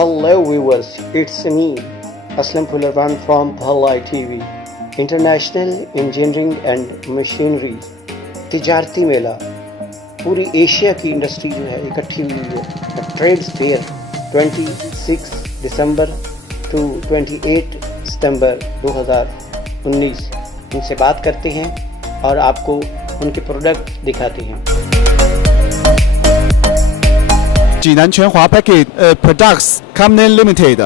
Hello viewers, it's me, Aslam Pullarwan from Bhalai TV. International engineering and machinery तिजारती मेला पूरी Asia की industry जो है इकट्ठी हुई है। ट्रेड फेयर 26 दिसंबर टू 28 सितंबर 2019 उनसे बात करते हैं और आपको उनके प्रोडक्ट दिखाते हैं। Jinan Quanhua Packet Products Company Limited.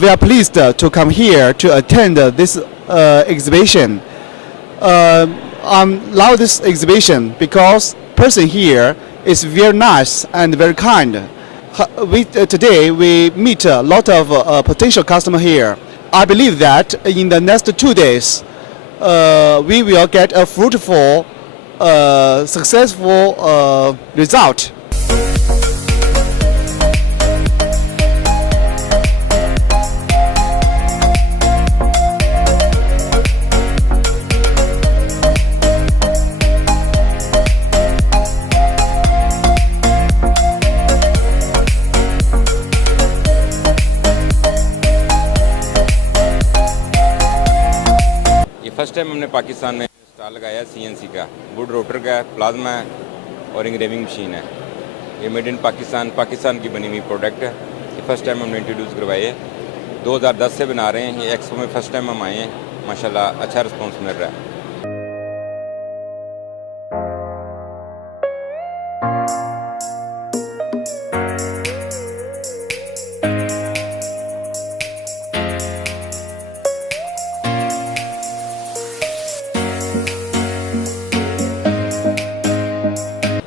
We are pleased to come here to attend this exhibition. I love this exhibition because person here is very nice and very kind. Today we meet a lot of potential customer here. I believe that in the next 2 days we will get a fruitful, successful result. First time हमने पाकिस्तान में स्टॉल लगाया CNC का, would rotor का, प्लाज्मा है और engraving machine है। ये made in Pakistan की बनी हुई प्रोडक्ट है। ये फर्स्ट टाइम हमने इंट्रोड्यूस करवाई है। 2010 से बना रहे हैं। ये एक्सपो में फर्स्ट टाइम हम आए हैं। माशाल्लाह अच्छा रिस्पॉन्स मिल रहा है।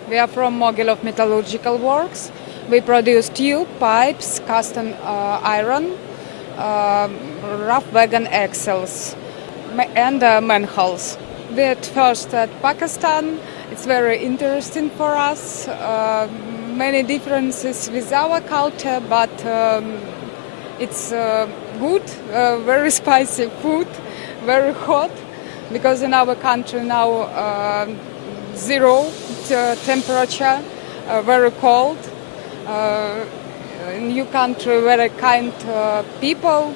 We are from Mogilov Metallurgical Works. We produce tube, pipes, custom iron, rough wagon axles and manholes. We at first at Pakistan. It's very interesting for us. Many differences with our culture, but it's good, very spicy food, very hot, because in our country now zero temperature, very cold. In your country, very kind people.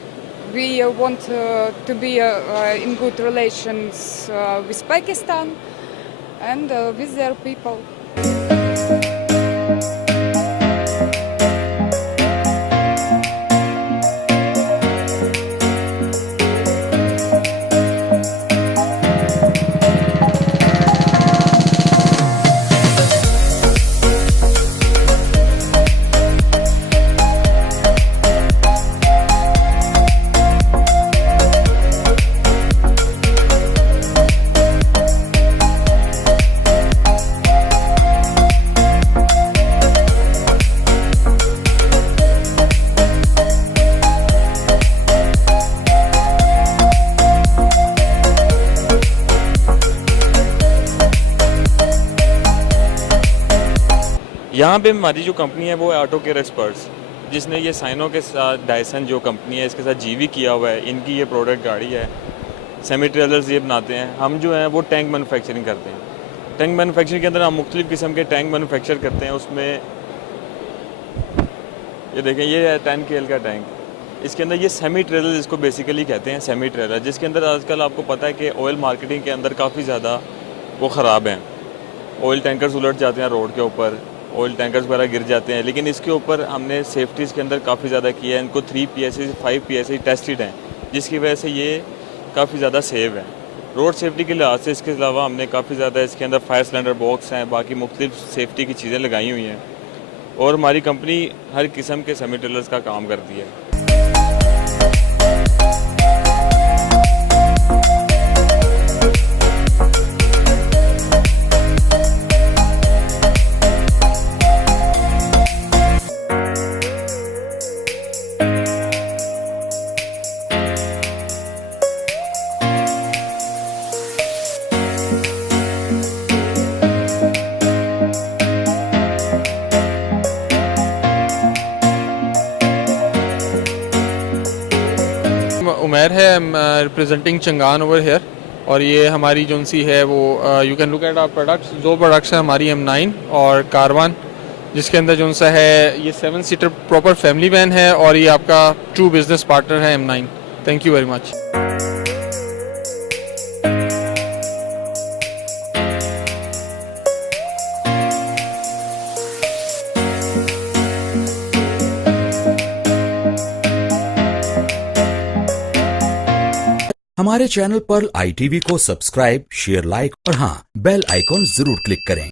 We want to be in good relations with Pakistan and with their people. यहाँ पे हमारी जो कंपनी है वो है auto care experts, जिसने ये साइनो के साथ डायसन जो कंपनी है इसके साथ जीवी किया हुआ है। इनकी ये प्रोडक्ट गाड़ी है, सेमी ट्रेलर्स ये बनाते हैं। हम जो है वो टैंक मैन्युफैक्चरिंग करते हैं। टैंक मैन्युफैक्चरिंग के अंदर हम मुख्तलिफ़ किस्म के टैंक मैन्युफैक्चर करते हैं। उसमें ये देखें, ये है 10 KL का टैंक। इसके अंदर ये सेमी ट्रेलर जिसको बेसिकली कहते हैं, सेमी ट्रेलर, जिसके अंदर आजकल आपको पता है कि ऑयल मार्केटिंग के अंदर काफ़ी ज़्यादा वो ख़राब हैं। ऑयल टैंकर्स उलट जाते हैं रोड के ऊपर, ऑयल टैंकर्स वगैरह गिर जाते हैं। लेकिन इसके ऊपर हमने सेफ्टीज़ के अंदर काफ़ी ज़्यादा किया है। इनको 3 PSI 5 PSI टेस्टेड हैं, जिसकी वजह से ये काफ़ी ज़्यादा सेफ है रोड सेफ्टी के लिहाज से। इसके अलावा हमने काफ़ी ज़्यादा इसके अंदर फायर सिलेंडर बॉक्स हैं, बाकी मुख्तलिफ सेफ्टी की चीज़ें लगाई हुई हैं। और हमारी कंपनी हर किस्म के सेमी ट्रेलर्स का काम करती है। उमैर है, रिप्रेजेंटिंग चंगान ओवर हेयर। और ये हमारी जो सी है वो you can look at our products. दो प्रोडक्ट्स हैं हमारी, M9 और कारवान। जिसके अंदर जो सा है ये 7 सीटर प्रॉपर फैमिली वैन है और ये आपका ट्रू बिजनेस पार्टनर है M9। Thank you very much. हमारे चैनल पर ITV को सब्सक्राइब, शेयर, लाइक और हाँ, बेल आइकॉन जरूर क्लिक करें।